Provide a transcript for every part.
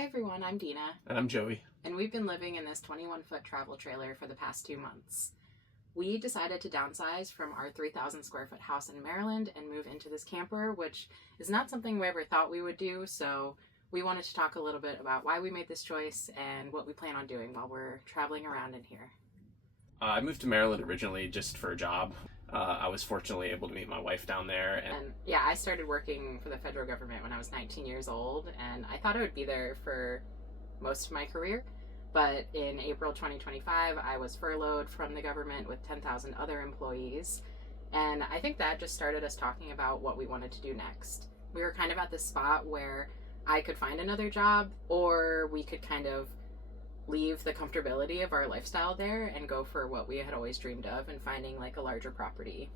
Hi everyone, I'm Dina. And I'm Joey. And we've been living in this 21-foot travel trailer for the past 2 months. We decided to downsize from our 3,000 square foot house in Maryland and move into this camper, which is not something we ever thought we would do, so we wanted to talk a little bit about why we made this choice and what we plan on doing while we're traveling around in here. I moved to Maryland originally just for a job. I was fortunately able to meet my wife down there. And yeah, I started working for the federal government when I was 19 years old, and I thought I would be there for most of my career. But in April 2025, I was furloughed from the government with 10,000 other employees. And I think that just started us talking about what we wanted to do next. We were kind of at this spot where I could find another job, or we could kind of leave the comfortability of our lifestyle there and go for what we had always dreamed of and finding like a larger property.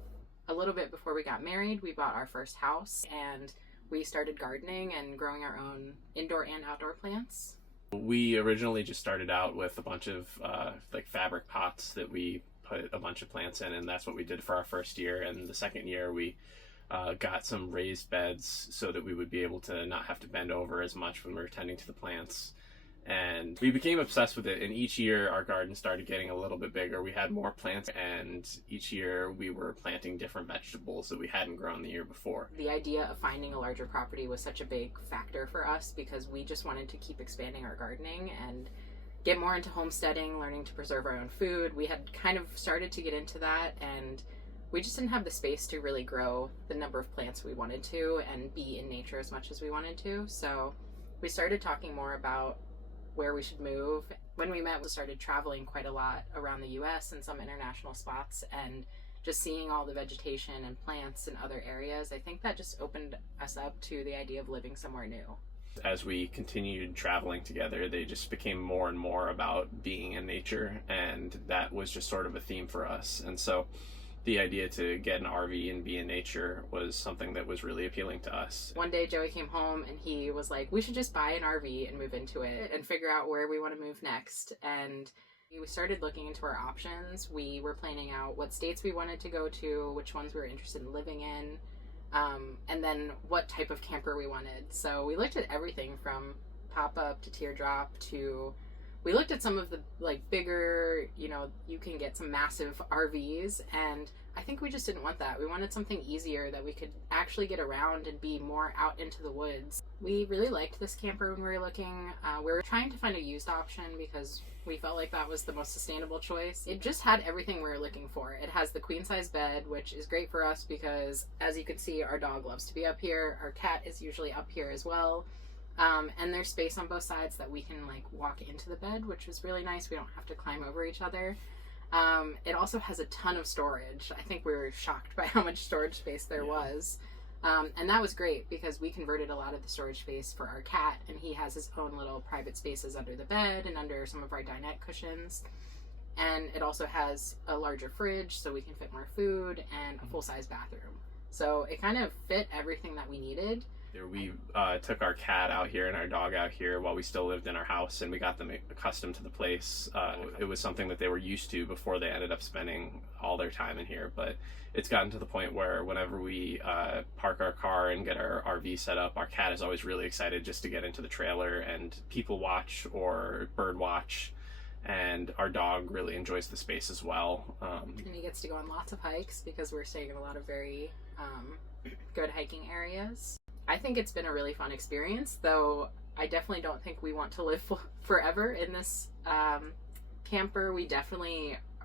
A little bit before we got married, we bought our first house and we started gardening and growing our own indoor and outdoor plants. We originally just started out with a bunch of like fabric pots that we put a bunch of plants in, and that's what we did for our first year. And the second year we got some raised beds so that we would be able to not have to bend over as much when we were tending to the plants. And we became obsessed with it, and each year our garden started getting a little bit bigger. We had more plants, and each year we were planting different vegetables that we hadn't grown the year before. The idea of finding a larger property was such a big factor for us because we just wanted to keep expanding our gardening and get more into homesteading, learning to preserve our own food. We had kind of started to get into that, and we just didn't have the space to really grow the number of plants we wanted to and be in nature as much as we wanted to. So we started talking more about where we should move. When we met, we started traveling quite a lot around the US and some international spots, and just seeing all the vegetation and plants in other areas, I think that just opened us up to the idea of living somewhere new. As we continued traveling together, they just became more and more about being in nature, and that was just sort of a theme for us. And so the idea to get an RV and be in nature was something that was really appealing to us. One day Joey came home and he was like, we should just buy an RV and move into it and figure out where we want to move next. And we started looking into our options. We were planning out what states we wanted to go to, which ones we were interested in living in, and then what type of camper we wanted. So we looked at everything from pop-up to teardrop to... We looked at some of the like bigger, you can get some massive RVs, and I think we just didn't want that. We wanted something easier that we could actually get around and be more out into the woods. We really liked this camper when we were looking. We were trying to find a used option because we felt like that was the most sustainable choice. It just had everything we were looking for. It has the queen size bed, which is great for us because, as you can see, our dog loves to be up here. Our cat is usually up here as well. And there's space on both sides that we can like walk into the bed, which was really nice. We don't have to climb over each other. It also has a ton of storage. I think we were shocked by how much storage space there was. And that was great because we converted a lot of the storage space for our cat, and he has his own little private spaces under the bed and under some of our dinette cushions. And it also has a larger fridge so we can fit more food and a full-size bathroom. So it kind of fit everything that we needed. We took our cat out here and our dog out here while we still lived in our house, and we got them accustomed to the place. It was something that they were used to before they ended up spending all their time in here, but it's gotten to the point where whenever we park our car and get our RV set up, our cat is always really excited just to get into the trailer and people watch or bird watch, and our dog really enjoys the space as well. And he gets to go on lots of hikes because we're staying in a lot of very good hiking areas. I think it's been a really fun experience, though I definitely don't think we want to live forever in this camper.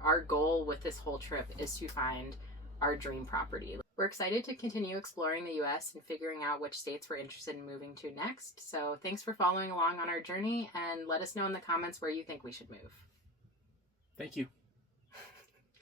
Our goal with this whole trip is to find our dream property. We're excited to continue exploring the US and figuring out which states we're interested in moving to next. So thanks for following along on our journey, and let us know in the comments where you think we should move. Thank you.